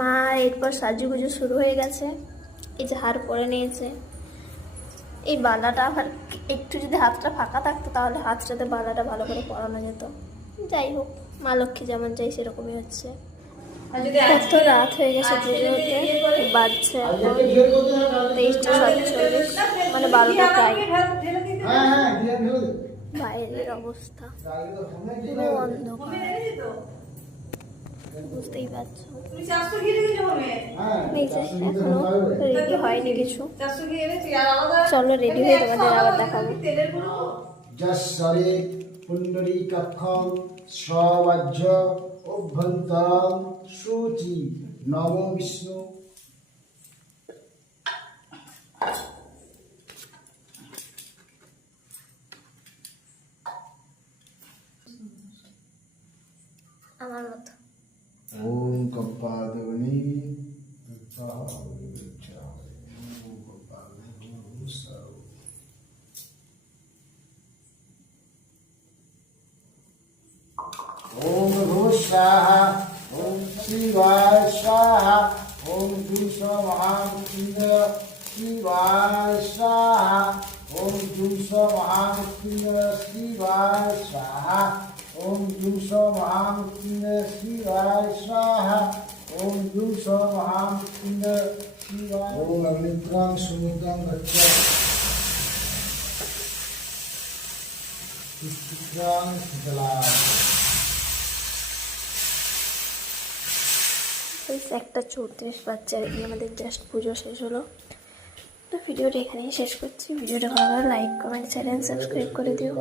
মা এরপর সাজুগুজু শুরু হয়ে গেছে। এই যে হার পরে নিয়েছে, এই বালাটা আবার একটু যদি হাতটা ফাঁকা থাকতো তাহলে হাতটাতে বালাটা ভালো করে পরানো যেত। যাই হোক, মা লক্ষ্মী যেমন চাই সেরকমই হচ্ছে। এত রাত হয়ে গেছে, পুজো হতে বাজছে এখন 23:47, মানে 12টা প্রায়। বাইরের অবস্থা পুরো অন্ধকার, বুঝতেই পারছো। এই যে এখনো রেডি হয়নি কিছু, চলো রেডি হয়ে তোমাদের আবার দেখাবো। যশ্বরে পুণ্ডরীকাক্ষং সবাজ্য অভ্যন্তরং শুচি নমো বিষ্ণু। আমার মতো ওম কপাদনি ओम भूः स्वाहा ओम शिवाय स्वाहा ओम दुष्महामृत्युंजय शिवाय स्वाहा ओम दुष्महामृत्युंजय शिवाय स्वाहा ओम दुष्महामृत्युंजय शिवाय स्वाहा ओम दुष्महामृत्युंजय शिवाय ओम अग्नित्रं सुमुदं गच्छ पुष्टिक्रं शीतलाय। 1:34 বাচ্চা রেডি, আমাদের জাস্ট পুজো শেষ হলো। তো ভিডিওটা এখানেই শেষ করছি। ভিডিওটা ভালো লাগলে লাইক কমেন্ট শেয়ার সাবস্ক্রাইব করে দিও।